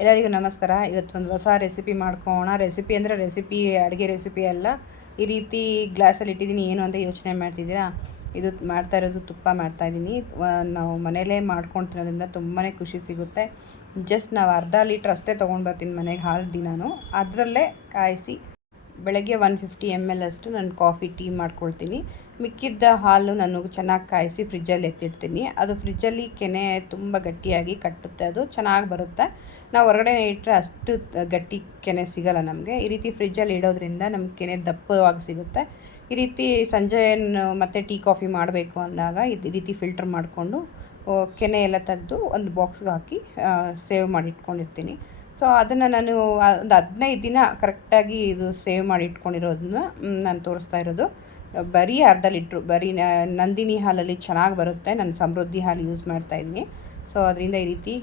ಎಲ್ಲರಿಗೂ ನಮಸ್ಕಾರ. ಇವತ್ತೊಂದು ಹೊಸ ರೆಸಿಪಿ ಮಾಡ್ಕೊಳ್ಳೋಣ. ರೆಸಿಪಿ ಅಡುಗೆ ರೆಸಿಪಿ ಅಲ್ಲ. ಈ ರೀತಿ ಗ್ಲಾಸಲ್ಲಿ ಇಟ್ಟಿದ್ದೀನಿ, ಏನು ಅಂತ ಯೋಚನೆ ಮಾಡ್ತಿದ್ದೀರಾ? ಇದು ಮಾಡ್ತಾ ಇರೋದು ತುಪ್ಪ ಮಾಡ್ತಾಯಿದ್ದೀನಿ. ನಾವು ಮನೇಲೇ ಮಾಡ್ಕೊಂಡು ತಿನ್ನೋದ್ರಿಂದ ತುಂಬಾ ಖುಷಿ ಸಿಗುತ್ತೆ. ಜಸ್ಟ್ ನಾವು ಅರ್ಧ ಲೀಟ್ರ್ ಅಷ್ಟೇ ತೊಗೊಂಡು ಬರ್ತೀನಿ ಮನೆಗೆ ಹಾಲು ದಿನಾನು. ಅದರಲ್ಲೇ ಕಾಯಿಸಿ ಬೆಳಗ್ಗೆ 150 ml ಅಷ್ಟು ನಾನು ಕಾಫಿ ಟೀ ಮಾಡ್ಕೊಳ್ತೀನಿ. ಮಿಕ್ಕಿದ್ದ ಹಾಲು ನಾನು ಚೆನ್ನಾಗಿ ಕಾಯಿಸಿ ಫ್ರಿಜ್ಜಲ್ಲಿ ಎತ್ತಿಡ್ತೀನಿ. ಅದು ಫ್ರಿಜ್ಜಲ್ಲಿ ಕೆನೆ ತುಂಬ ಗಟ್ಟಿಯಾಗಿ ಕಟ್ಟುತ್ತೆ, ಅದು ಚೆನ್ನಾಗಿ ಬರುತ್ತೆ. ನಾವು ಹೊರಗಡೆ ಇಟ್ಟರೆ ಅಷ್ಟು ಗಟ್ಟಿ ಕೆನೆ ಸಿಗೋಲ್ಲ ನಮಗೆ. ಈ ರೀತಿ ಫ್ರಿಜ್ಜಲ್ಲಿ ಇಡೋದ್ರಿಂದ ನಮ್ಗೆ ಕೆನೆ ದಪ್ಪವಾಗಿ ಸಿಗುತ್ತೆ. ಈ ರೀತಿ ಸಂಜೆ ಮತ್ತು ಟೀ ಕಾಫಿ ಮಾಡಬೇಕು ಅಂದಾಗ ಈ ರೀತಿ ಫಿಲ್ಟರ್ ಮಾಡಿಕೊಂಡು ಕೆನೆ ಎಲ್ಲ ತೆಗೆದು ಒಂದು ಬಾಕ್ಸ್ಗೆ ಹಾಕಿ ಸೇವ್ ಮಾಡಿ ಇಟ್ಕೊಂಡಿರ್ತೀನಿ. ಸೊ ಅದನ್ನು ನಾನು ಒಂದು 15 ದಿನ ಕರೆಕ್ಟಾಗಿ ಇದು ಸೇವ್ ಮಾಡಿ ಇಟ್ಕೊಂಡಿರೋದನ್ನ ನಾನು ತೋರಿಸ್ತಾ ಇರೋದು. ಬರೀ ಅರ್ಧ ಲೀಟ್ರು, ಬರೀ ನಂದಿನಿ ಹಾಲಲ್ಲಿ ಚೆನ್ನಾಗಿ ಬರುತ್ತೆ. ನಾನು ಸಮೃದ್ಧಿ ಹಾಲು ಯೂಸ್ ಮಾಡ್ತಾಯಿದ್ದೀನಿ. ಸೊ ಅದರಿಂದ ಈ ರೀತಿ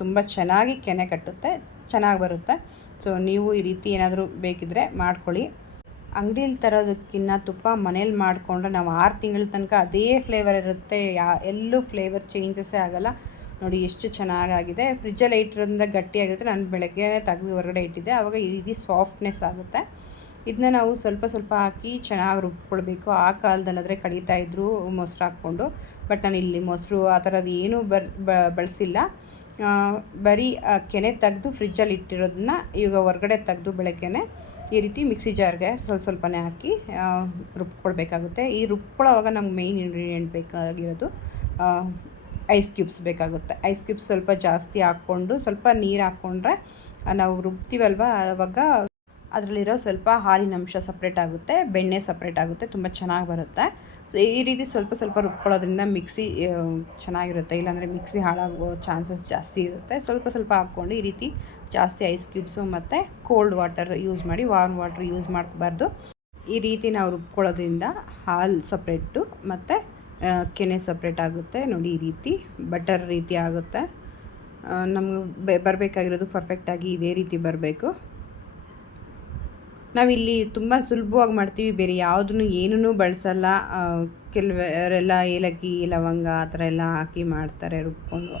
ತುಂಬ ಚೆನ್ನಾಗಿ ಕೆನೆ ಕಟ್ಟುತ್ತೆ, ಚೆನ್ನಾಗಿ ಬರುತ್ತೆ. ಸೊ ನೀವು ಈ ರೀತಿ ಏನಾದರೂ ಬೇಕಿದ್ದರೆ ಮಾಡ್ಕೊಳ್ಳಿ. ಅಂಗಡಿಯಲ್ಲಿ ತರೋದಕ್ಕಿಂತ ತುಪ್ಪ ಮನೇಲಿ ಮಾಡಿಕೊಂಡ್ರೆ ನಾವು 6 ತಿಂಗಳ ತನಕ ಅದೇ ಫ್ಲೇವರ್ ಇರುತ್ತೆ. ಎಲ್ಲೂ ಫ್ಲೇವರ್ ಚೇಂಜಸ್ಸೇ ಆಗೋಲ್ಲ. ನೋಡಿ ಎಷ್ಟು ಚೆನ್ನಾಗಾಗಿದೆ. ಫ್ರಿಜ್ಜಲ್ಲಿ ಇಟ್ಟಿರೋದ್ರಿಂದ ಗಟ್ಟಿಯಾಗಿರುತ್ತೆ. ನಾನು ಬೆಳಗ್ಗೆ ತೆಗೆದು ಹೊರಗಡೆ ಇಟ್ಟಿದ್ದೆ, ಆವಾಗ ಈ ರೀತಿ ಸಾಫ್ಟ್ನೆಸ್ ಆಗುತ್ತೆ. ಇದನ್ನ ನಾವು ಸ್ವಲ್ಪ ಸ್ವಲ್ಪ ಹಾಕಿ ಚೆನ್ನಾಗಿ ರುಬ್ಕೊಳ್ಬೇಕು. ಆ ಕಾಲದಲ್ಲಾದರೆ ಕಡಿತಾಯಿದ್ರು ಮೊಸರು ಹಾಕ್ಕೊಂಡು. ಬಟ್ ನಾನು ಇಲ್ಲಿ ಮೊಸರು ಆ ಥರದ್ದು ಏನೂ ಬಳಸಿಲ್ಲ. ಬರೀ ಕೆನೆ ತೆಗೆದು ಫ್ರಿಜ್ಜಲ್ಲಿ ಇಟ್ಟಿರೋದನ್ನ ಇವಾಗ ಹೊರಗಡೆ ತೆಗೆದು ಬೆಳಗ್ಗೆನೆ ಈ ರೀತಿ ಮಿಕ್ಸಿ ಜಾರ್ಗೆ ಸ್ವಲ್ಪನೇ ಹಾಕಿ ರುಬ್ಕೊಳ್ಬೇಕಾಗುತ್ತೆ. ಈ ರುಬ್ಕೊಳ್ಳೋವಾಗ ನಮ್ಗೆ ಮೇಯ್ನ್ ಇಂಗ್ರೀಡಿಯೆಂಟ್ ಬೇಕಾಗಿರೋದು ಐಸ್ ಕ್ಯೂಬ್ಸ್ ಬೇಕಾಗುತ್ತೆ. ಐಸ್ ಕ್ಯೂಬ್ಸ್ ಸ್ವಲ್ಪ ಜಾಸ್ತಿ ಹಾಕ್ಕೊಂಡು ಸ್ವಲ್ಪ ನೀರು ಹಾಕ್ಕೊಂಡ್ರೆ ನಾವು ರುಬ್ತೀವಲ್ವ, ಆವಾಗ ಅದರಲ್ಲಿರೋ ಸ್ವಲ್ಪ ಹಾಲಿನ ಅಂಶ ಸಪ್ರೇಟ್ ಆಗುತ್ತೆ, ಬೆಣ್ಣೆ ಸಪ್ರೇಟ್ ಆಗುತ್ತೆ, ತುಂಬ ಚೆನ್ನಾಗಿ ಬರುತ್ತೆ. ಸೊ ಈ ರೀತಿ ಸ್ವಲ್ಪ ಸ್ವಲ್ಪ ರುಬ್ಕೊಳ್ಳೋದ್ರಿಂದ ಮಿಕ್ಸಿ ಚೆನ್ನಾಗಿರುತ್ತೆ. ಇಲ್ಲಾಂದರೆ ಮಿಕ್ಸಿ ಹಾಳಾಗೋ ಚಾನ್ಸಸ್ ಜಾಸ್ತಿ ಇರುತ್ತೆ. ಸ್ವಲ್ಪ ಸ್ವಲ್ಪ ಹಾಕ್ಕೊಂಡು ಈ ರೀತಿ ಜಾಸ್ತಿ ಐಸ್ ಕ್ಯೂಬ್ಸು ಮತ್ತು ಕೋಲ್ಡ್ ವಾಟರ್ ಯೂಸ್ ಮಾಡಿ, ವಾರ್ಮ್ ವಾಟರ್ ಯೂಸ್ ಮಾಡಬಾರ್ದು. ಈ ರೀತಿ ನಾವು ರುಬ್ಕೊಳ್ಳೋದ್ರಿಂದ ಹಾಲು ಸಪ್ರೇಟು ಮತ್ತು ಕೆನೆ ಸಪ್ರೇಟ್ ಆಗುತ್ತೆ. ನೋಡಿ ಈ ರೀತಿ ಬಟರ್ ರೀತಿ ಆಗುತ್ತೆ. ನಮ್ಗೆ ಬರಬೇಕಾಗಿರೋದು ಪರ್ಫೆಕ್ಟಾಗಿ ಇದೇ ರೀತಿ ಬರಬೇಕು. ನಾವಿಲ್ಲಿ ತುಂಬ ಸುಲಭವಾಗಿ ಮಾಡ್ತೀವಿ, ಬೇರೆ ಯಾವುದನ್ನು ಏನೂ ಬಳಸಲ್ಲ. ಕೆಲವರೆಲ್ಲ ಏಲಕ್ಕಿ ಲವಂಗ ಆ ಥರ ಎಲ್ಲ ಹಾಕಿ ಮಾಡ್ತಾರೆ ರುಬ್ಕೊಂಡು.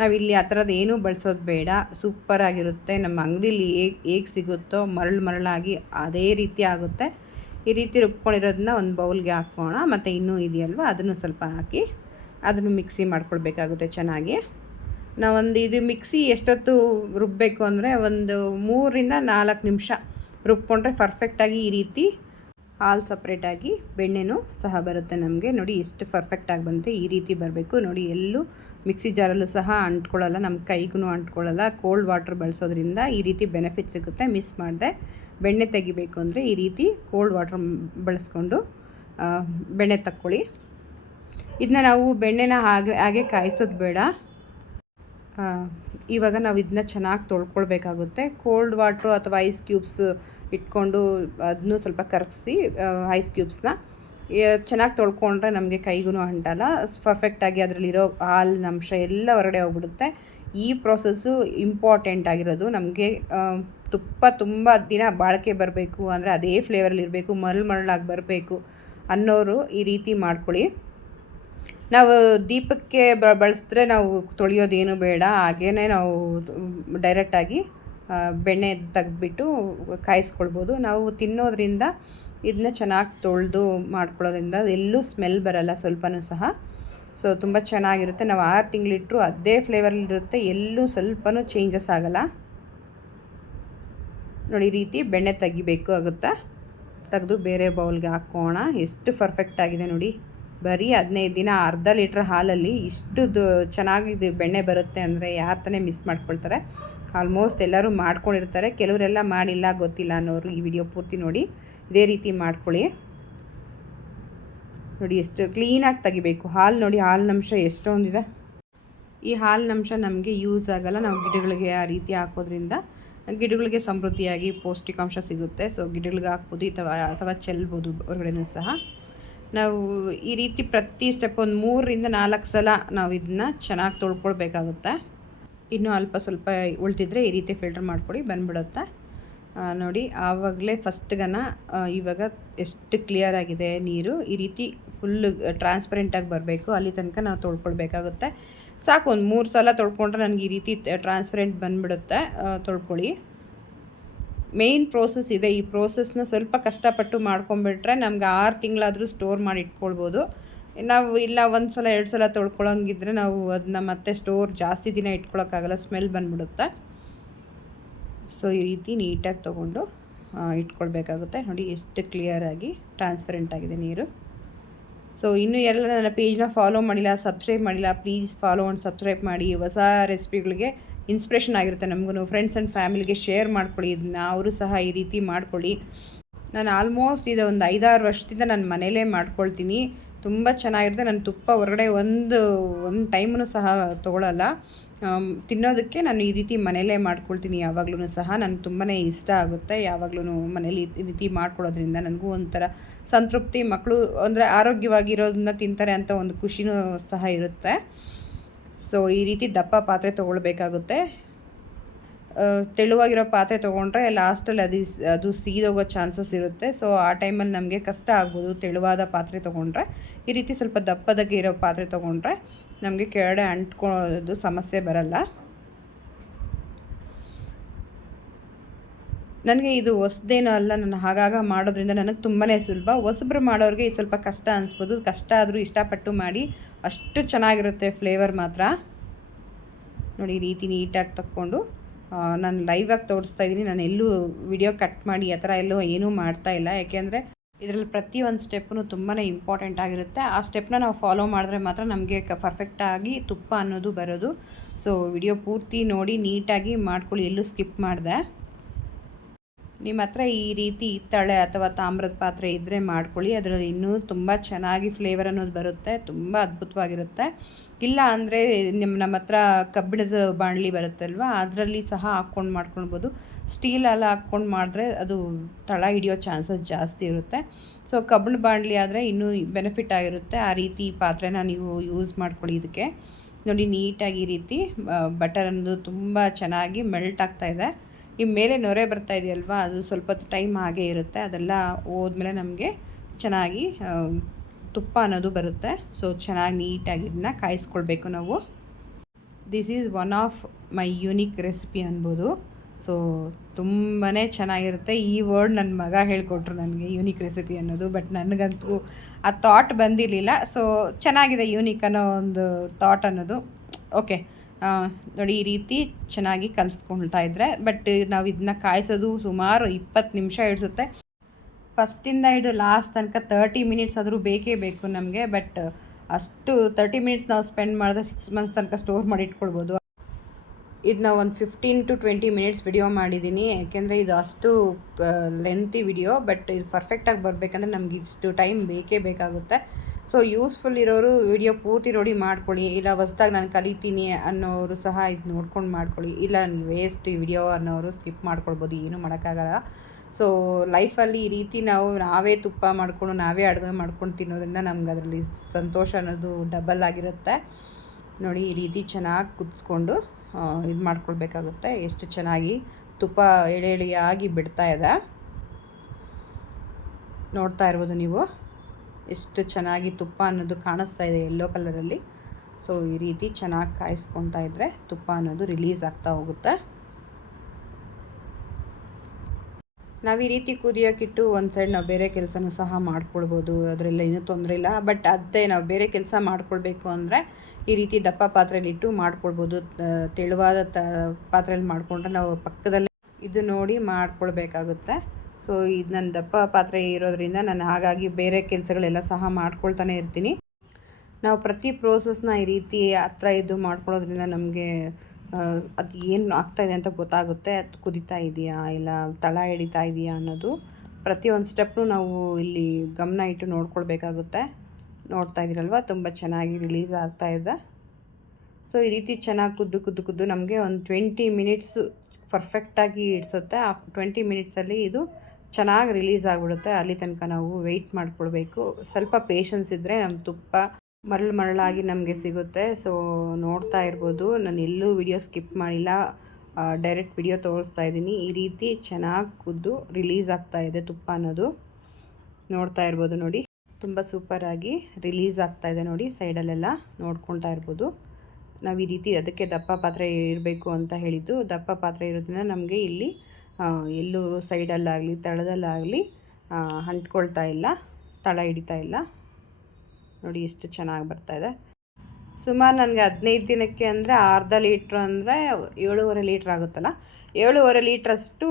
ನಾವಿಲ್ಲಿ ಆ ಥರದ್ದು ಏನೂ ಬಳಸೋದು ಬೇಡ. ಸೂಪರಾಗಿರುತ್ತೆ. ನಮ್ಮ ಅಂಗಡೀಲಿ ಹೇಗೆ ಸಿಗುತ್ತೋ ಮರಳಾಗಿ ಅದೇ ರೀತಿ ಆಗುತ್ತೆ. ಈ ರೀತಿ ರುಬ್ಕೊಂಡಿರೋದನ್ನ ಒಂದು ಬೌಲ್ಗೆ ಹಾಕೋಣ. ಮತ್ತು ಇನ್ನೂ ಇದೆಯಲ್ವ ಅದನ್ನು ಸ್ವಲ್ಪ ಹಾಕಿ ಅದನ್ನು ಮಿಕ್ಸಿ ಮಾಡ್ಕೊಳ್ಬೇಕಾಗುತ್ತೆ ಚೆನ್ನಾಗಿ. ಇದು ಮಿಕ್ಸಿ ಎಷ್ಟೊತ್ತು ರುಬ್ಬಬೇಕು ಅಂದರೆ ಒಂದು 3ರಿಂದ 4 ನಿಮಿಷ ರುಬ್ಕೊಂಡ್ರೆ ಪರ್ಫೆಕ್ಟಾಗಿ ಈ ರೀತಿ ಹಾಲು ಸಪ್ರೇಟಾಗಿ ಬೆಣ್ಣೆನೂ ಸಹ ಬರುತ್ತೆ ನಮಗೆ. ನೋಡಿ ಎಷ್ಟು ಪರ್ಫೆಕ್ಟಾಗಿ ಬಂತೆ. ಈ ರೀತಿ ಬರಬೇಕು. ನೋಡಿ ಎಲ್ಲೂ ಮಿಕ್ಸಿ ಜಾರಲ್ಲೂ ಸಹ ಅಂಟ್ಕೊಳ್ಳಲ್ಲ, ನಮ್ಮ ಕೈಗೂ ಅಂಟ್ಕೊಳ್ಳಲ್ಲ. ಕೋಲ್ಡ್ ವಾಟರ್ ಬಳಸೋದ್ರಿಂದ ಈ ರೀತಿ ಬೆನಿಫಿಟ್ ಸಿಗುತ್ತೆ. ಮಿಸ್ ಮಾಡಿದೆ. ಬೆಣ್ಣೆ ತೆಗಿಬೇಕು ಅಂದರೆ ಈ ರೀತಿ ಕೋಲ್ಡ್ ವಾಟರ್ ಬಳಸ್ಕೊಂಡು ಬೆಣ್ಣೆ ತಕ್ಕೊಳ್ಳಿ. ಇದನ್ನ ನಾವು ಬೆಣ್ಣೆನ ಹಾಗೆ ಕಾಯಿಸೋದು ಬೇಡ. ಇವಾಗ ನಾವು ಇದನ್ನ ಚೆನ್ನಾಗಿ ತೊಳ್ಕೊಳ್ಬೇಕಾಗುತ್ತೆ. ಕೋಲ್ಡ್ ವಾಟ್ರು ಅಥವಾ ಐಸ್ ಕ್ಯೂಬ್ಸ್ ಇಟ್ಕೊಂಡು ಅದನ್ನು ಸ್ವಲ್ಪ ಕರಗಿಸಿ ಐಸ್ ಕ್ಯೂಬ್ಸ್ನ ಚೆನ್ನಾಗಿ ತೊಳ್ಕೊಂಡ್ರೆ ನಮಗೆ ಕೈಗೂ ಅಂಟಲ್ಲ. ಪರ್ಫೆಕ್ಟಾಗಿ ಅದರಲ್ಲಿರೋ ಹಾಲಿನ ಅಂಶ ಎಲ್ಲ ಹೊರಗಡೆ ಹೋಗ್ಬಿಡುತ್ತೆ. ಈ ಪ್ರೋಸೆಸ್ಸು ಇಂಪಾರ್ಟೆಂಟ್ ಆಗಿರೋದು. ನಮಗೆ ತುಪ್ಪ ತುಂಬ ದಿನ ಬಾಳಿಕೆ ಬರಬೇಕು ಅಂದರೆ ಅದೇ ಫ್ಲೇವರಲ್ಲಿ ಇರಬೇಕು, ಮರಳಾಗಿ ಬರಬೇಕು ಅನ್ನೋರು ಈ ರೀತಿ ಮಾಡ್ಕೊಳ್ಳಿ. ನಾವು ದೀಪಕ್ಕೆ ಬಳಸಿದ್ರೆ ನಾವು ತೊಳೆಯೋದೇನು ಬೇಡ, ಹಾಗೇ ನಾವು ಡೈರೆಕ್ಟಾಗಿ ಬೆಣ್ಣೆ ತೆಗೆದ್ಬಿಟ್ಟು ಕಾಯಿಸ್ಕೊಳ್ಬೋದು. ನಾವು ತಿನ್ನೋದ್ರಿಂದ ಇದನ್ನ ಚೆನ್ನಾಗಿ ತೊಳೆದು ಮಾಡ್ಕೊಳ್ಳೋದ್ರಿಂದ ಎಲ್ಲೂ ಸ್ಮೆಲ್ ಬರಲ್ಲ ಸ್ವಲ್ಪನೂ ಸಹ. ಸೊ ತುಂಬ ಚೆನ್ನಾಗಿರುತ್ತೆ. ನಾವು 6 ತಿಂಗಳಿಟ್ಟರು ಅದೇ ಫ್ಲೇವರಲ್ಲಿರುತ್ತೆ, ಎಲ್ಲೂ ಸ್ವಲ್ಪನೂ ಚೇಂಜಸ್ ಆಗೋಲ್ಲ. ನೋಡಿ ಈ ರೀತಿ ಬೆಣ್ಣೆ ತೆಗಿಬೇಕು ಆಗುತ್ತೆ. ತೆಗೆದು ಬೇರೆ ಬೌಲ್ಗೆ ಹಾಕೋಣ. ಎಷ್ಟು ಪರ್ಫೆಕ್ಟಾಗಿದೆ ನೋಡಿ. ಬರೀ 15 ದಿನ ಅರ್ಧ ಲೀಟ್ರ್ ಹಾಲಲ್ಲಿ ಇಷ್ಟು ಚೆನ್ನಾಗಿದೆ ಬೆಣ್ಣೆ ಬರುತ್ತೆ ಅಂದರೆ ಯಾರು ತಾನೇ ಮಿಸ್ ಮಾಡ್ಕೊಳ್ತಾರೆ. ಆಲ್ಮೋಸ್ಟ್ ಎಲ್ಲರೂ ಮಾಡ್ಕೊಂಡಿರ್ತಾರೆ. ಕೆಲವರೆಲ್ಲ ಮಾಡಿಲ್ಲ ಗೊತ್ತಿಲ್ಲ ಅನ್ನೋರು ಈ ವಿಡಿಯೋ ಪೂರ್ತಿ ನೋಡಿ. ಇದೇ ರೀತಿ ಮಾಡ್ಕೊಳ್ಳಿ. ನೋಡಿ ಎಷ್ಟು ಕ್ಲೀನಾಗಿ ತೆಗಿಬೇಕು. ಹಾಲು ನೋಡಿ, ಹಾಲಿನಂಶ ಎಷ್ಟೊಂದಿದೆ. ಈ ಹಾಲಿನಂಶ ನಮಗೆ ಯೂಸ್ ಆಗಲ್ಲ. ನಾವು ಗಿಡಗಳಿಗೆ ಆ ರೀತಿ ಹಾಕೋದ್ರಿಂದ ಗಿಡಗಳಿಗೆ ಸಮೃದ್ಧಿಯಾಗಿ ಪೌಷ್ಟಿಕಾಂಶ ಸಿಗುತ್ತೆ. ಸೊ ಗಿಡಗಳಿಗೆ ಹಾಕ್ಬೋದು ಅಥವಾ ಚೆಲ್ಬೋದು ಹೊರಗಡೆನೂ ಸಹ. ನಾವು ಈ ರೀತಿ ಪ್ರತಿ ಸ್ಟೆಪ್ ಒಂದು 3ರಿಂದ 4 ಸಲ ನಾವು ಇದನ್ನ ಚೆನ್ನಾಗಿ ತೊಳ್ಕೊಳ್ಬೇಕಾಗುತ್ತೆ. ಇನ್ನೂ ಅಲ್ಪ ಸ್ವಲ್ಪ ಉಳ್ತಿದ್ರೆ ಈ ರೀತಿ ಫಿಲ್ಟರ್ ಮಾಡ್ಕೊಳ್ಳಿ, ಬಂದ್ಬಿಡುತ್ತೆ. ನೋಡಿ ಆವಾಗಲೇ ಫಸ್ಟ್ಗನ ಇವಾಗ ಎಷ್ಟು ಕ್ಲಿಯರ್ ಆಗಿದೆ ನೀರು. ಈ ರೀತಿ ಫುಲ್ಲು ಟ್ರಾನ್ಸ್ಪರೆಂಟಾಗಿ ಬರಬೇಕು, ಅಲ್ಲಿ ತನಕ ನಾವು ತೊಳ್ಕೊಳ್ಬೇಕಾಗುತ್ತೆ. ಸಾಕು. ಒಂದು 3 ಸಲ ತೊಳ್ಕೊಂಡ್ರೆ ನನಗೆ ಈ ರೀತಿ ಟ್ರಾನ್ಸ್ಪರೆಂಟ್ ಬಂದುಬಿಡುತ್ತೆ. ತೊಳ್ಕೊಳ್ಳಿ. ಮೇಯ್ನ್ ಪ್ರೋಸೆಸ್ ಇದೆ. ಈ ಪ್ರೋಸೆಸ್ನ ಸ್ವಲ್ಪ ಕಷ್ಟಪಟ್ಟು ಮಾಡ್ಕೊಂಬಿಟ್ರೆ ನಮ್ಗೆ 6 ತಿಂಗಳಾದರೂ ಸ್ಟೋರ್ ಮಾಡಿ ಇಟ್ಕೊಳ್ಬೋದು. ನಾವು ಇಲ್ಲ 1 ಸಲ 2 ಸಲ ತೊಳ್ಕೊಳ್ಳೋಂಗಿದ್ರೆ ನಾವು ಅದನ್ನ ಮತ್ತೆ ಸ್ಟೋರ್ ಜಾಸ್ತಿ ದಿನ ಇಟ್ಕೊಳ್ಳೋಕ್ಕಾಗಲ್ಲ, ಸ್ಮೆಲ್ ಬಂದುಬಿಡುತ್ತೆ. ಸೊ ಈ ರೀತಿ ನೀಟಾಗಿ ತೊಗೊಂಡು ಇಟ್ಕೊಳ್ಬೇಕಾಗುತ್ತೆ. ನೋಡಿ ಎಷ್ಟು ಕ್ಲಿಯರಾಗಿ ಟ್ರಾನ್ಸ್ಪರೆಂಟ್ ಆಗಿದೆ ನೀರು. ಸೊ ಇನ್ನೂ ಎಲ್ಲ ನನ್ನ ಪೇಜ್ನ ಫಾಲೋ ಮಾಡಿಲ್ಲ, ಸಬ್ಸ್ಕ್ರೈಬ್ ಮಾಡಿಲ್ಲ, ಪ್ಲೀಸ್ ಫಾಲೋ ಆ್ಯಂಡ್ ಸಬ್ಸ್ಕ್ರೈಬ್ ಮಾಡಿ. ಹೊಸ ರೆಸಿಪಿಗಳಿಗೆ ಇನ್ಸ್ಪಿರೇಷನ್ ಆಗಿರುತ್ತೆ ನಮಗೂ. ಫ್ರೆಂಡ್ಸ್ ಆ್ಯಂಡ್ ಫ್ಯಾಮಿಲಿಗೆ ಶೇರ್ ಮಾಡ್ಕೊಳ್ಳಿ ಇದನ್ನ, ಅವರು ಸಹ ಈ ರೀತಿ ಮಾಡ್ಕೊಳ್ಳಿ. ನಾನು ಆಲ್ಮೋಸ್ಟ್ ಇದು ಒಂದು 5-6 ವರ್ಷದಿಂದ ನಾನು ಮನೇಲೇ ಮಾಡ್ಕೊಳ್ತೀನಿ. ತುಂಬ ಚೆನ್ನಾಗಿರುತ್ತೆ. ನಾನು ತುಪ್ಪ ಹೊರಗಡೆ ಒಂದು ಟೈಮೂ ಸಹ ತೊಗೊಳ್ಳಲ್ಲ. ತಿನ್ನೋದಕ್ಕೆ ನಾನು ಈ ರೀತಿ ಮನೇಲೇ ಮಾಡ್ಕೊಳ್ತೀನಿ ಯಾವಾಗ್ಲೂ ಸಹ. ನನಗೆ ತುಂಬಾ ಇಷ್ಟ ಆಗುತ್ತೆ ಯಾವಾಗ್ಲೂ ಮನೇಲಿ ಈ ರೀತಿ ಮಾಡ್ಕೊಳ್ಳೋದ್ರಿಂದ. ನನಗೂ ಒಂಥರ ಸಂತೃಪ್ತಿ. ಮಕ್ಕಳು ಅಂದರೆ ಆರೋಗ್ಯವಾಗಿರೋದನ್ನ ತಿಂತಾರೆ ಅಂತ ಒಂದು ಖುಷಿನೂ ಸಹ ಇರುತ್ತೆ. ಸೊ ಈ ರೀತಿ ದಪ್ಪ ಪಾತ್ರೆ ತೊಗೊಳ್ಬೇಕಾಗುತ್ತೆ. ತೆಳುವಾಗಿರೋ ಪಾತ್ರೆ ತೊಗೊಂಡ್ರೆ ಲಾಸ್ಟಲ್ಲಿ ಅದು ಸೀದೋಗೋ ಚಾನ್ಸಸ್ ಇರುತ್ತೆ. ಸೊ ಆ ಟೈಮಲ್ಲಿ ನಮಗೆ ಕಷ್ಟ ಆಗ್ಬೋದು. ತೆಳುವಾದ ಪಾತ್ರೆ ತೊಗೊಂಡ್ರೆ, ಈ ರೀತಿ ಸ್ವಲ್ಪ ದಪ್ಪದಾಗಿ ಇರೋ ಪಾತ್ರೆ ತೊಗೊಂಡ್ರೆ ನಮಗೆ ಕೆಳಗಡೆ ಅಂಟ್ಕೊಳ್ಳೋದು ಸಮಸ್ಯೆ ಬರಲ್ಲ. ನನಗೆ ಇದು ಹೊಸದೇನೂ ಅಲ್ಲ. ನಾನು ಆಗಾಗ ಮಾಡೋದ್ರಿಂದ ನನಗೆ ತುಂಬಾ ಸುಲಭ. ಹೊಸಬ್ರು ಮಾಡೋರಿಗೆ ಸ್ವಲ್ಪ ಕಷ್ಟ ಅನಿಸ್ಬೋದು. ಕಷ್ಟ ಆದರೂ ಇಷ್ಟಪಟ್ಟು ಮಾಡಿ, ಅಷ್ಟು ಚೆನ್ನಾಗಿರುತ್ತೆ ಫ್ಲೇವರ್ ಮಾತ್ರ. ನೋಡಿ ಈ ರೀತಿ ನೀಟಾಗಿ ತಕ್ಕೊಂಡು ನಾನು ಲೈವಾಗಿ ತೋರಿಸ್ತಾ ಇದ್ದೀನಿ. ನಾನು ಎಲ್ಲೂ ವಿಡಿಯೋ ಕಟ್ ಮಾಡಿ ಆ ಥರ ಏನೂ ಮಾಡ್ತಾಯಿಲ್ಲ. ಯಾಕೆಂದರೆ ಇದರಲ್ಲಿ ಪ್ರತಿಯೊಂದು ಸ್ಟೆಪ್ಪೂ ತುಂಬಾ ಇಂಪಾರ್ಟೆಂಟ್ ಆಗಿರುತ್ತೆ. ಆ ಸ್ಟೆಪ್ನ ನಾವು ಫಾಲೋ ಮಾಡಿದ್ರೆ ಮಾತ್ರ ನಮಗೆ ಪರ್ಫೆಕ್ಟಾಗಿ ತುಪ್ಪ ಅನ್ನೋದು ಬರೋದು. ಸೊ ವಿಡಿಯೋ ಪೂರ್ತಿ ನೋಡಿ ನೀಟಾಗಿ ಮಾಡ್ಕೊಳ್ಳಿ, ಎಲ್ಲೂ ಸ್ಕಿಪ್ ಮಾಡಿದೆ. ನಿಮ್ಮ ಹತ್ರ ಈ ರೀತಿ ಹಿತ್ತಾಳೆ ಅಥವಾ ತಾಮ್ರದ ಪಾತ್ರೆ ಇದ್ದರೆ ಮಾಡ್ಕೊಳ್ಳಿ. ಅದರಲ್ಲಿ ಇನ್ನೂ ತುಂಬ ಚೆನ್ನಾಗಿ ಫ್ಲೇವರ್ ಅನ್ನೋದು ಬರುತ್ತೆ, ತುಂಬ ಅದ್ಭುತವಾಗಿರುತ್ತೆ. ಇಲ್ಲ ಅಂದರೆ ನಮ್ಮ ಹತ್ರ ಕಬ್ಬಿಣದ ಬಾಣಲಿ ಬರುತ್ತಲ್ವ, ಅದರಲ್ಲಿ ಸಹ ಹಾಕ್ಕೊಂಡು ಮಾಡ್ಕೊಳ್ಬೋದು. ಸ್ಟೀಲೆಲ್ಲ ಹಾಕ್ಕೊಂಡು ಮಾಡಿದ್ರೆ ಅದು ತಳ ಹಿಡಿಯೋ ಚಾನ್ಸಸ್ ಜಾಸ್ತಿ ಇರುತ್ತೆ. ಸೊ ಕಬ್ಬಿಣ ಬಾಣಲಿ ಆದರೆ ಇನ್ನೂ ಬೆನಿಫಿಟ್ ಆಗಿರುತ್ತೆ. ಆ ರೀತಿ ಪಾತ್ರೆನ ನೀವು ಯೂಸ್ ಮಾಡ್ಕೊಳ್ಳಿ ಇದಕ್ಕೆ. ನೋಡಿ ನೀಟಾಗಿ ಈ ರೀತಿ ಬಟರ್ ಅನ್ನೋದು ತುಂಬ ಚೆನ್ನಾಗಿ ಮೆಲ್ಟ್ ಆಗ್ತಾಯಿದೆ. ಈ ಮೇಲೆ ನೊರೆ ಬರ್ತಾ ಇದೆಯಲ್ವ, ಅದು ಸ್ವಲ್ಪ ಟೈಮ್ ಹಾಗೇ ಇರುತ್ತೆ. ಅದೆಲ್ಲ ಹೋದ್ಮೇಲೆ ನಮಗೆ ಚೆನ್ನಾಗಿ ತುಪ್ಪ ಅನ್ನೋದು ಬರುತ್ತೆ. ಸೊ ಚೆನ್ನಾಗಿ ನೀಟಾಗಿ ಇದನ್ನ ಕಾಯಿಸ್ಕೊಳ್ಬೇಕು ನಾವು. This is one of my unique recipe ಅನ್ಬೋದು. ಸೊ ತುಂಬಾ ಚೆನ್ನಾಗಿರುತ್ತೆ. ಈ ವರ್ಡ್ ನನ್ನ ಮಗ ಹೇಳಿಕೊಟ್ರು ನನಗೆ, ಯೂನಿಕ್ ರೆಸಿಪಿ ಅನ್ನೋದು. ಬಟ್ ನನಗಂತೂ ಆ ಥಾಟ್ ಬಂದಿರಲಿಲ್ಲ. ಸೊ ಚೆನ್ನಾಗಿದೆ ಯೂನಿಕ್ ಅನ್ನೋ ಒಂದು ಥಾಟ್ ಅನ್ನೋದು. ಓಕೆ, ನೋಡಿ ಈ ರೀತಿ ಚೆನ್ನಾಗಿ ಕಲಿಸ್ಕೊಳ್ತಾ ಇದ್ದರೆ. ಬಟ್ ನಾವು ಇದನ್ನ ಕಾಯಿಸೋದು ಸುಮಾರು 20 ನಿಮಿಷ ಹಿಡಿಸುತ್ತೆ. ಫಸ್ಟಿಂದ ಹಿಡಿದು ಲಾಸ್ಟ್ ತನಕ 30 ಮಿನಿಟ್ಸ್ ಆದರೂ ಬೇಕೇ ಬೇಕು ನಮಗೆ. ಬಟ್ ಅಷ್ಟು 30 ಮಿನಿಟ್ಸ್ ನಾವು ಸ್ಪೆಂಡ್ ಮಾಡಿದ್ರೆ 6 ಮಂತ್ಸ್ ತನಕ ಸ್ಟೋರ್ ಮಾಡಿ ಇಟ್ಕೊಳ್ಬೋದು. ಇದನ್ನ ಒಂದು 15 to 20 ಮಿನಿಟ್ಸ್ ವಿಡಿಯೋ ಮಾಡಿದ್ದೀನಿ. ಯಾಕೆಂದರೆ ಇದು ಅಷ್ಟು ಲೆಂತಿ ವಿಡಿಯೋ. ಬಟ್ ಇದು ಪರ್ಫೆಕ್ಟಾಗಿ ಬರಬೇಕಂದ್ರೆ ನಮ್ಗೆ ಇಷ್ಟು ಟೈಮ್ ಬೇಕೇ ಬೇಕಾಗುತ್ತೆ. ಸೊ ಯೂಸ್ಫುಲ್ ಇರೋರು ವಿಡಿಯೋ ಪೂರ್ತಿ ನೋಡಿ ಮಾಡ್ಕೊಳ್ಳಿ. ಇಲ್ಲ ಹೊಸ್ದಾಗಿ ನಾನು ಕಲಿತೀನಿ ಅನ್ನೋರು ಸಹ ಇದು ನೋಡ್ಕೊಂಡು ಮಾಡ್ಕೊಳ್ಳಿ. ಇಲ್ಲ ನನಗೆ ವೇಸ್ಟ್ ಈ ವಿಡಿಯೋ ಅನ್ನೋರು ಸ್ಕಿಪ್ ಮಾಡ್ಕೊಳ್ಬೋದು, ಏನೂ ಮಾಡೋಕ್ಕಾಗಲ್ಲ. ಸೊ ಲೈಫಲ್ಲಿ ಈ ರೀತಿ ನಾವೇ ತುಪ್ಪ ಮಾಡಿಕೊಂಡು ನಾವೇ ಅಡುಗೆ ಮಾಡ್ಕೊಂಡು ತಿನ್ನೋದ್ರಿಂದ ನಮ್ಗೆ ಅದರಲ್ಲಿ ಸಂತೋಷ ಅನ್ನೋದು ಡಬಲ್ ಆಗಿರುತ್ತೆ. ನೋಡಿ ಈ ರೀತಿ ಚೆನ್ನಾಗಿ ಕುದಿಸ್ಕೊಂಡು ಇದು ಮಾಡ್ಕೊಳ್ಬೇಕಾಗುತ್ತೆ. ಎಷ್ಟು ಚೆನ್ನಾಗಿ ತುಪ್ಪ ಎಳೆಯಾಗಿ ಬಿಡ್ತಾ ಇದೆ, ನೋಡ್ತಾ ಇರ್ಬೋದು ನೀವು. ಎಷ್ಟು ಚೆನ್ನಾಗಿ ತುಪ್ಪ ಅನ್ನೋದು ಕಾಣಿಸ್ತಾ ಇದೆ ಯೆಲ್ಲೋ ಕಲರಲ್ಲಿ. ಸೊ ಈ ರೀತಿ ಚೆನ್ನಾಗಿ ಕಾಯಿಸ್ಕೊತಾ ಇದ್ದರೆ ತುಪ್ಪ ಅನ್ನೋದು ರಿಲೀಸ್ ಆಗ್ತಾ ಹೋಗುತ್ತೆ. ನಾವು ಈ ರೀತಿ ಕುದಿಯೋಕ್ಕಿಟ್ಟು ಒಂದು ಸೈಡ್ ನಾವು ಬೇರೆ ಕೆಲಸನೂ ಸಹ ಮಾಡ್ಕೊಳ್ಬೋದು. ಅದರೆಲ್ಲ ಏನೂ ತೊಂದರೆ ಇಲ್ಲ. ಬಟ್ ಅದೇ ನಾವು ಬೇರೆ ಕೆಲಸ ಮಾಡ್ಕೊಳ್ಬೇಕು ಅಂದರೆ ಈ ರೀತಿ ದಪ್ಪ ಪಾತ್ರೆಯಲ್ಲಿಟ್ಟು ಮಾಡ್ಕೊಳ್ಬೋದು. ತೆಳುವಾದ ಪಾತ್ರೆಯಲ್ಲಿ ಮಾಡಿಕೊಂಡ್ರೆ ನಾವು ಪಕ್ಕದಲ್ಲೇ ಇದು ನೋಡಿ ಮಾಡ್ಕೊಳ್ಬೇಕಾಗುತ್ತೆ. ಸೊ ಇದು ನನ್ನ ದಪ್ಪ ಪಾತ್ರೆ ಇರೋದ್ರಿಂದ ನಾನು ಹಾಗಾಗಿ ಬೇರೆ ಕೆಲಸಗಳೆಲ್ಲ ಸಹ ಮಾಡ್ಕೊಳ್ತಾನೆ ಇರ್ತೀನಿ. ನಾವು ಪ್ರತಿ ಪ್ರೋಸೆಸ್ನ ಈ ರೀತಿ ಹತ್ರ ಇದ್ದು ಮಾಡ್ಕೊಳ್ಳೋದ್ರಿಂದ ನಮಗೆ ಅದು ಏನು ಆಗ್ತಾಯಿದೆ ಅಂತ ಗೊತ್ತಾಗುತ್ತೆ. ಅದು ಕುದೀತಾ ಇದೆಯಾ ಇಲ್ಲ ತಳ ಹಿಡಿತಾ ಇದೆಯಾ ಅನ್ನೋದು ಪ್ರತಿಯೊಂದು ಸ್ಟೆಪ್ನು ನಾವು ಇಲ್ಲಿ ಗಮನ ಇಟ್ಟು ನೋಡ್ಕೊಳ್ಬೇಕಾಗುತ್ತೆ. ನೋಡ್ತಾ ಇದ್ದೀರಲ್ವ, ತುಂಬ ಚೆನ್ನಾಗಿ ರಿಲೀಸ್ ಆಗ್ತಾಯಿದೆ. ಸೊ ಈ ರೀತಿ ಚೆನ್ನಾಗಿ ಕುದ್ದು ನಮಗೆ ಒಂದು 20 ಮಿನಿಟ್ಸ್ ಪರ್ಫೆಕ್ಟಾಗಿ ಇಡಿಸುತ್ತೆ. ಆ 20 ಮಿನಿಟ್ಸಲ್ಲಿ ಇದು ಚೆನ್ನಾಗಿ ರಿಲೀಸ್ ಆಗಿಬಿಡುತ್ತೆ. ಅಲ್ಲಿ ತನಕ ನಾವು ವೆಯ್ಟ್ ಮಾಡ್ಕೊಳ್ಬೇಕು. ಸ್ವಲ್ಪ ಪೇಷನ್ಸ್ ಇದ್ದರೆ ನಮ್ಮ ತುಪ್ಪ ಮರಳಾಗಿ ನಮಗೆ ಸಿಗುತ್ತೆ. ಸೊ ನೋಡ್ತಾ ಇರ್ಬೋದು, ನಾನು ಎಲ್ಲೂ ವಿಡಿಯೋ ಸ್ಕಿಪ್ ಮಾಡಿಲ್ಲ, ಡೈರೆಕ್ಟ್ ವಿಡಿಯೋ ತೋರಿಸ್ತಾ ಇದ್ದೀನಿ. ಈ ರೀತಿ ಚೆನ್ನಾಗಿ ಕುದ್ದು ರಿಲೀಸ್ ಆಗ್ತಾ ಇದೆ ತುಪ್ಪ ಅನ್ನೋದು. ನೋಡ್ತಾ ಇರ್ಬೋದು ನೋಡಿ, ತುಂಬ ಸೂಪರಾಗಿ ರಿಲೀಸ್ ಆಗ್ತಾ ಇದೆ ನೋಡಿ. ಸೈಡಲ್ಲೆಲ್ಲ ನೋಡ್ಕೊಳ್ತಾ ಇರ್ಬೋದು. ನಾವು ಈ ರೀತಿ ಅದಕ್ಕೆ ದಪ್ಪ ಪಾತ್ರೆ ಇರಬೇಕು ಅಂತ ಹೇಳಿದ್ದು. ದಪ್ಪ ಪಾತ್ರೆ ಇರೋದ್ರಿಂದ ನಮಗೆ ಇಲ್ಲಿ ಎಲ್ಲೂ ಸೈಡಲ್ಲಾಗಲಿ ತಳದಲ್ಲಾಗಲಿ ಅಂಟ್ಕೊಳ್ತಾ ಇಲ್ಲ, ತಳ ಹಿಡಿತಾ ಇಲ್ಲ. ನೋಡಿ ಎಷ್ಟು ಚೆನ್ನಾಗಿ ಬರ್ತಾಯಿದೆ. ಸುಮಾರು ನನಗೆ 15 ದಿನಕ್ಕೆ ಅಂದರೆ ಅರ್ಧ ಲೀಟ್ರ್ ಅಂದರೆ 7.5 ಲೀಟ್ರ್ ಆಗುತ್ತಲ್ಲ, 7.5 ಲೀಟ್ರಷ್ಟು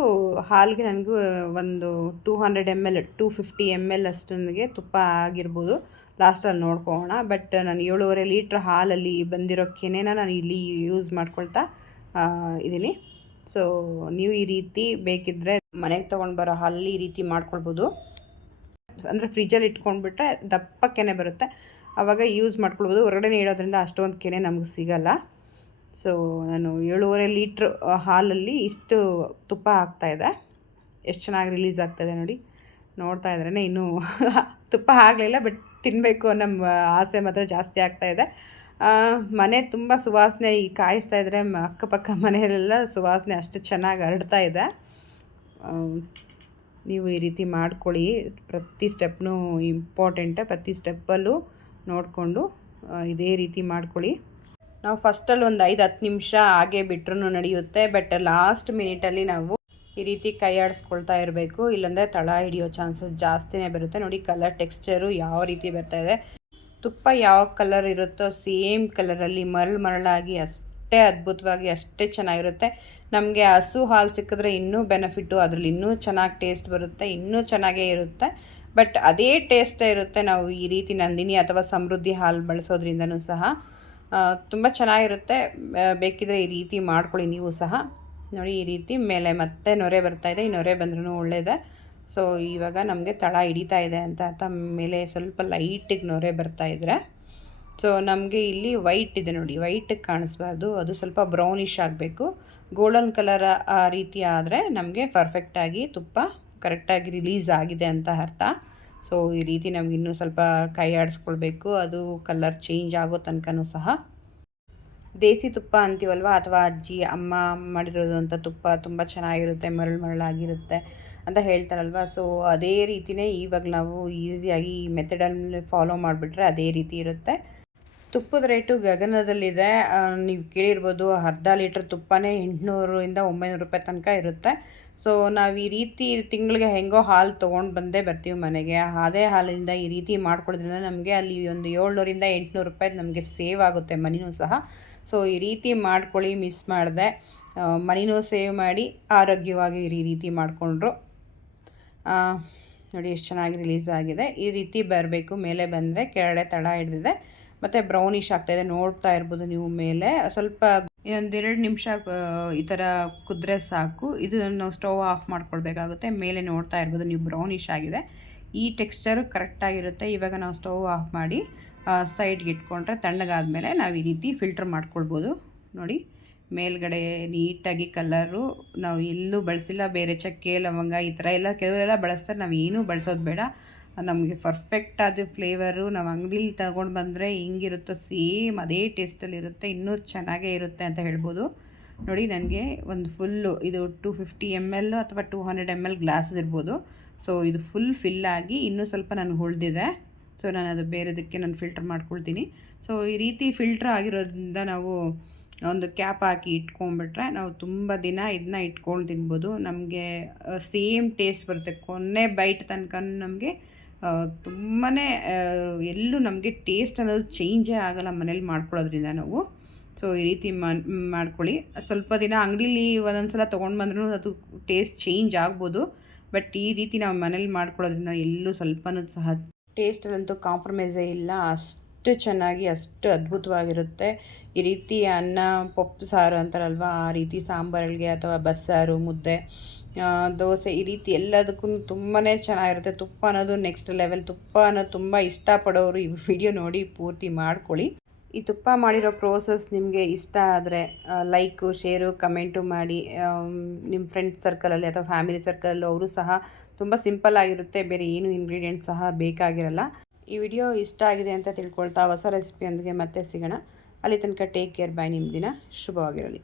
ಹಾಲಿಗೆ ನನಗೂ ಒಂದು 200 ml 250 ml ಅಷ್ಟು ನನಗೆ ತುಪ್ಪ ಆಗಿರ್ಬೋದು. ಲಾಸ್ಟಲ್ಲಿ ನೋಡ್ಕೊಳ್ಳೋಣ. ಬಟ್ ನಾನು 7.5 ಲೀಟ್ರ್ ಹಾಲಲ್ಲಿ ಬಂದಿರೋ ಕೆನೆನ ನಾನು ಇಲ್ಲಿ ಯೂಸ್ ಮಾಡ್ಕೊಳ್ತಾ ಇದ್ದೀನಿ. ಸೊ ನೀವು ಈ ರೀತಿ ಬೇಕಿದ್ದರೆ ಮನೆಗೆ ತೊಗೊಂಡು ಬರೋ ಹಾಲಲ್ಲಿ ಈ ರೀತಿ ಮಾಡ್ಕೊಳ್ಬೋದು. ಅಂದರೆ ಫ್ರಿಜ್ಜಲ್ಲಿ ಇಟ್ಕೊಂಡ್ಬಿಟ್ರೆ ದಪ್ಪ ಕೆನೆ ಬರುತ್ತೆ, ಆವಾಗ ಯೂಸ್ ಮಾಡ್ಕೊಳ್ಬೋದು. ಹೊರಗಡೆ ಇಡೋದ್ರಿಂದ ಅಷ್ಟೊಂದು ಕೆನೆ ನಮಗೆ ಸಿಗಲ್ಲ. ಸೊ ನಾನು 7.5 ಲೀಟ್ರ್ ಹಾಲಲ್ಲಿ ಇಷ್ಟು ತುಪ್ಪ ಹಾಕ್ತಾಯಿದ್ದೆ. ಎಷ್ಟು ಚೆನ್ನಾಗಿ ರಿಲೀಸ್ ಆಗ್ತಾಯಿದೆ ನೋಡಿ. ನೋಡ್ತಾ ಇದ್ರೇ ಇನ್ನೂ ತುಪ್ಪ ಆಗಲಿಲ್ಲ, ಬಟ್ ತಿನ್ನಬೇಕು ಅನ್ನೋ ಆಸೆ ಮಾತ್ರ ಜಾಸ್ತಿ ಆಗ್ತಾಯಿದೆ. ಮನೆ ತುಂಬ ಸುವಾಸನೆ ಈ ಕಾಯಿಸ್ತಾ ಇದ್ದರೆ ಅಕ್ಕಪಕ್ಕ ಮನೆಯಲ್ಲೆಲ್ಲ ಸುವಾಸನೆ ಅಷ್ಟು ಚೆನ್ನಾಗಿ ಹರಡ್ತಾ ಇದೆ. ನೀವು ಈ ರೀತಿ ಮಾಡ್ಕೊಳ್ಳಿ. ಪ್ರತಿ ಸ್ಟೆಪ್ನೂ ಇಂಪಾರ್ಟೆಂಟೇ. ಪ್ರತಿ ಸ್ಟೆಪ್ಪಲ್ಲೂ ನೋಡಿಕೊಂಡು ಇದೇ ರೀತಿ ಮಾಡ್ಕೊಳ್ಳಿ. ನಾವು ಫಸ್ಟಲ್ಲಿ ಒಂದು 5-10 ನಿಮಿಷ ಹಾಗೆ ಬಿಟ್ರೂ ನಡೆಯುತ್ತೆ, ಬಟ್ ಲಾಸ್ಟ್ ಮಿನಿಟಲ್ಲಿ ನಾವು ಈ ರೀತಿ ಕೈ ಆಡಿಸ್ಕೊಳ್ತಾ ಇರಬೇಕು, ಇಲ್ಲಾಂದರೆ ತಳ ಹಿಡಿಯೋ ಚಾನ್ಸಸ್ ಜಾಸ್ತಿನೇ ಬರುತ್ತೆ. ನೋಡಿ ಕಲರ್ ಟೆಕ್ಸ್ಚರು ಯಾವ ರೀತಿ ಬರ್ತಾಯಿದೆ. ತುಪ್ಪ ಯಾವ ಕಲರ್ ಇರುತ್ತೋ ಸೇಮ್ ಕಲರಲ್ಲಿ ಮರಳಾಗಿ ಅಷ್ಟೇ ಅದ್ಭುತವಾಗಿ ಅಷ್ಟೇ ಚೆನ್ನಾಗಿರುತ್ತೆ. ನಮಗೆ ಹಸು ಹಾಲು ಸಿಕ್ಕಿದ್ರೆ ಇನ್ನೂ ಬೆನಿಫಿಟ್ಟು, ಅದರಲ್ಲಿ ಇನ್ನೂ ಚೆನ್ನಾಗಿ ಟೇಸ್ಟ್ ಬರುತ್ತೆ, ಇನ್ನೂ ಚೆನ್ನಾಗೇ ಇರುತ್ತೆ. ಬಟ್ ಅದೇ ಟೇಸ್ಟೇ ಇರುತ್ತೆ ನಾವು ಈ ರೀತಿ ನಂದಿನಿ ಅಥವಾ ಸಮೃದ್ಧಿ ಹಾಲು ಬಳಸೋದ್ರಿಂದನೂ ಸಹ ತುಂಬ ಚೆನ್ನಾಗಿರುತ್ತೆ. ಬೇಕಿದ್ರೆ ಈ ರೀತಿ ಮಾಡ್ಕೊಳ್ಳಿ ನೀವು ಸಹ. ನೋಡಿ ಈ ರೀತಿ ಮೇಲೆ ಮತ್ತೆ ನೊರೆ ಬರ್ತಾಯಿದೆ. ಈ ನೊರೆ ಬಂದ್ರೂ ಒಳ್ಳೆಯದೇ. ಸೊ ಇವಾಗ ನಮಗೆ ತಳ ಹಿಡಿತಾ ಇದೆ ಅಂತ ಅರ್ಥ. ಮೇಲೆ ಸ್ವಲ್ಪ ಲೈಟಿಗೆ ನೊರೆ ಬರ್ತಾಯಿದ್ರೆ ಸೊ ನಮಗೆ ಇಲ್ಲಿ ವೈಟ್ ಇದೆ ನೋಡಿ, ವೈಟಿಗೆ ಕಾಣಿಸ್ಬಾರ್ದು, ಅದು ಸ್ವಲ್ಪ ಬ್ರೌನಿಷ್ ಆಗಬೇಕು. ಗೋಲ್ಡನ್ ಕಲರ್ ಆ ರೀತಿ ಆದರೆ ನಮಗೆ ಪರ್ಫೆಕ್ಟಾಗಿ ತುಪ್ಪ ಕರೆಕ್ಟಾಗಿ ರಿಲೀಸ್ ಆಗಿದೆ ಅಂತ ಅರ್ಥ. ಸೊ ಈ ರೀತಿ ನಮ್ಗೆ ಇನ್ನೂ ಸ್ವಲ್ಪ ಕೈ ಆಡಿಸ್ಕೊಳ್ಬೇಕು, ಅದು ಕಲರ್ ಚೇಂಜ್ ಆಗೋ ತನಕನೂ ಸಹ. ದೇಸಿ ತುಪ್ಪ ಅಂತೀವಲ್ವ, ಅಥವಾ ಅಜ್ಜಿ ಅಮ್ಮ ಮಾಡಿರೋದಂಥ ತುಪ್ಪ ತುಂಬ ಚೆನ್ನಾಗಿರುತ್ತೆ, ಮರಳಾಗಿರುತ್ತೆ ಅಂತ ಹೇಳ್ತಾರಲ್ವ. ಸೊ ಅದೇ ರೀತಿಯೇ ಇವಾಗ ನಾವು ಈಸಿಯಾಗಿ ಈ ಮೆಥಡಲ್ಲಿ ಫಾಲೋ ಮಾಡಿಬಿಟ್ರೆ ಅದೇ ರೀತಿ ಇರುತ್ತೆ. ತುಪ್ಪದ ರೇಟು ಗಗನದಲ್ಲಿದೆ. ನೀವು ಕೇಳಿರ್ಬೋದು, ಅರ್ಧ ಲೀಟ್ರ್ ತುಪ್ಪನೇ 800-900 ರೂಪಾಯಿ ತನಕ ಇರುತ್ತೆ. ಸೊ ನಾವು ಈ ರೀತಿ ತಿಂಗಳಿಗೆ ಹೆಂಗೋ ಹಾಲು ತೊಗೊಂಡು ಬರ್ತೀವಿ ಮನೆಗೆ. ಅದೇ ಹಾಲಿಂದ ಈ ರೀತಿ ಮಾಡ್ಕೊಳ್ಳೋದ್ರಿಂದ ನಮಗೆ ಅಲ್ಲಿ ಒಂದು 700-800 ರೂಪಾಯಿ ನಮಗೆ ಸೇವ್ ಆಗುತ್ತೆ, ಮನಿನೂ ಸಹ. ಸೊ ಈ ರೀತಿ ಮಾಡ್ಕೊಳ್ಳಿ, ಮಿಸ್ ಮಾಡಿದೆ. ಮನಿನೂ ಸೇವ್ ಮಾಡಿ ಆರೋಗ್ಯವಾಗಿ ಈ ರೀತಿ ಮಾಡಿಕೊಂಡ್ರು. ನೋಡಿ ಎಷ್ಟು ಚೆನ್ನಾಗಿ ರಿಲೀಸ್ ಆಗಿದೆ. ಈ ರೀತಿ ಬರಬೇಕು. ಮೇಲೆ ಬಂದರೆ ಕೆಳಗಡೆ ತಳ ಹಿಡಿದಿದೆ ಮತ್ತು ಬ್ರೌನಿಷ್ ಆಗ್ತಾಯಿದೆ. ನೋಡ್ತಾ ಇರ್ಬೋದು ನೀವು. ಮೇಲೆ ಸ್ವಲ್ಪ ಇನ್ನೊಂದು 2 ನಿಮಿಷ ಈ ಥರ ಕುದ್ರೆ ಸಾಕು. ಇದನ್ನು ಸ್ಟವ್ ಆಫ್ ಮಾಡ್ಕೊಳ್ಬೇಕಾಗುತ್ತೆ. ಮೇಲೆ ನೋಡ್ತಾ ಇರ್ಬೋದು ನೀವು, ಬ್ರೌನಿಷ್ ಆಗಿದೆ. ಈ ಟೆಕ್ಸ್ಚರು ಕರೆಕ್ಟಾಗಿರುತ್ತೆ. ಇವಾಗ ನಾವು ಸ್ಟವ್ ಆಫ್ ಮಾಡಿ ಸೈಡ್ಗೆ ಇಟ್ಕೊಂಡ್ರೆ ತಣ್ಣಗಾದ್ಮೇಲೆ ನಾವು ಈ ರೀತಿ ಫಿಲ್ಟರ್ ಮಾಡ್ಕೊಳ್ಬೋದು. ನೋಡಿ ಮೇಲ್ಗಡೆ ನೀಟಾಗಿ ಕಲರು ನಾವು ಎಲ್ಲೂ ಬಳಸಿಲ್ಲ. ಬೇರೆ ಚಕ್ಕೆ ಲವಂಗ ಈ ಥರ ಎಲ್ಲ ಕೆಲವರೆಲ್ಲ ಬಳಸ್ತಾರೆ, ನಾವು ಏನೂ ಬಳಸೋದು ಬೇಡ. ನಮಗೆ ಪರ್ಫೆಕ್ಟಾದ ಫ್ಲೇವರು ನಾವು ಅಂಗಡೀಲಿ ತಗೊಂಡು ಬಂದರೆ ಹಿಂಗಿರುತ್ತೋ ಸೇಮ್ ಅದೇ ಟೇಸ್ಟಲ್ಲಿರುತ್ತೆ, ಇನ್ನೂ ಚೆನ್ನಾಗೇ ಇರುತ್ತೆ ಅಂತ ಹೇಳ್ಬೋದು. ನೋಡಿ ನನಗೆ ಒಂದು ಫುಲ್ಲು ಇದು 250 ml ಅಥವಾ 200 ml ಗ್ಲಾಸ್ ಇರ್ಬೋದು. ಸೊ ಇದು ಫುಲ್ ಫಿಲ್ಲಾಗಿ ಇನ್ನೂ ಸ್ವಲ್ಪ ನನಗೆ ಉಳಿದಿದೆ. ಸೊ ನಾನು ಅದು ಬೇರೆದಕ್ಕೆ ನಾನು ಫಿಲ್ಟರ್ ಮಾಡ್ಕೊಳ್ತೀನಿ. ಸೊ ಈ ರೀತಿ ಫಿಲ್ಟ್ರ್ ಆಗಿರೋದ್ರಿಂದ ನಾವು ಒಂದು ಕ್ಯಾಪ್ ಹಾಕಿ ಇಟ್ಕೊಂಡ್ಬಿಟ್ರೆ ನಾವು ತುಂಬ ದಿನ ಇದನ್ನ ಇಟ್ಕೊಂಡು ತಿನ್ಬೋದು. ನಮಗೆ ಸೇಮ್ ಟೇಸ್ಟ್ ಬರುತ್ತೆ. ಕೊನೆ ಬೈಟ್ ತನಕ ನಮಗೆ ತುಂಬಾ ಎಲ್ಲೂ ನಮಗೆ ಟೇಸ್ಟ್ ಅನ್ನೋದು ಚೇಂಜೇ ಆಗೋಲ್ಲ ಮನೇಲಿ ಮಾಡ್ಕೊಳ್ಳೋದ್ರಿಂದ ನಾವು. ಸೊ ಈ ರೀತಿ ಮಾಡ್ಕೊಳ್ಳಿ. ಸ್ವಲ್ಪ ದಿನ ಅಂಗಡೀಲಿ ಒಂದೊಂದು ಸಲ ತೊಗೊಂಡು ಬಂದ್ರೂ ಅದು ಟೇಸ್ಟ್ ಚೇಂಜ್ ಆಗ್ಬೋದು. ಬಟ್ ಈ ರೀತಿ ನಾವು ಮನೇಲಿ ಮಾಡ್ಕೊಳ್ಳೋದ್ರಿಂದ ಎಲ್ಲೂ ಸ್ವಲ್ಪನೂ ಸಹ ಟೇಸ್ಟಲ್ಲಂತೂ ಕಾಂಪ್ರಮೈಸೇ ಇಲ್ಲ. ಅಷ್ಟು ಚೆನ್ನಾಗಿ ಅಷ್ಟು ಅದ್ಭುತವಾಗಿರುತ್ತೆ. ಈ ರೀತಿ ಅನ್ನ ಪಪ್ಪು ಸಾರು ಅಂತಾರಲ್ವ, ಆ ರೀತಿ ಸಾಂಬಾರುಗಳಿಗೆ ಅಥವಾ ಬಸ್ಸಾರು, ಮುದ್ದೆ, ದೋಸೆ ಈ ರೀತಿ ಎಲ್ಲದಕ್ಕೂ ತುಂಬಾ ಚೆನ್ನಾಗಿರುತ್ತೆ. ತುಪ್ಪ ಅನ್ನೋದು ನೆಕ್ಸ್ಟ್ ಲೆವೆಲ್. ತುಪ್ಪ ಅನ್ನೋದು ತುಂಬ ಇಷ್ಟಪಡೋರು ಈ ವಿಡಿಯೋ ನೋಡಿ ಪೂರ್ತಿ ಮಾಡ್ಕೊಳ್ಳಿ. ಈ ತುಪ್ಪ ಮಾಡಿರೋ ಪ್ರೋಸೆಸ್ ನಿಮಗೆ ಇಷ್ಟ ಆದರೆ ಲೈಕು, ಶೇರು, ಕಮೆಂಟು ಮಾಡಿ. ನಿಮ್ಮ ಫ್ರೆಂಡ್ಸ್ ಸರ್ಕಲಲ್ಲಿ ಅಥವಾ ಫ್ಯಾಮಿಲಿ ಸರ್ಕಲಲ್ಲಿ ಅವರು ಸಹ ತುಂಬ ಸಿಂಪಲ್ ಆಗಿರುತ್ತೆ. ಬೇರೆ ಏನು ಇಂಗ್ರೀಡಿಯೆಂಟ್ಸ್ ಸಹ ಬೇಕಾಗಿರಲ್ಲ. ಈ ವಿಡಿಯೋ ಇಷ್ಟ ಆಗಿದೆ ಅಂತ ತಿಳ್ಕೊಳ್ತಾ ಹೊಸ ರೆಸಿಪಿಯೊಂದಿಗೆ ಮತ್ತೆ ಸಿಗೋಣ. ಅಲ್ಲಿ ತನಕ ಟೇಕ್ ಕೇರ್. ಬಾಯ್. ನಿಮ್ಮ ದಿನ ಶುಭವಾಗಿರಲಿ.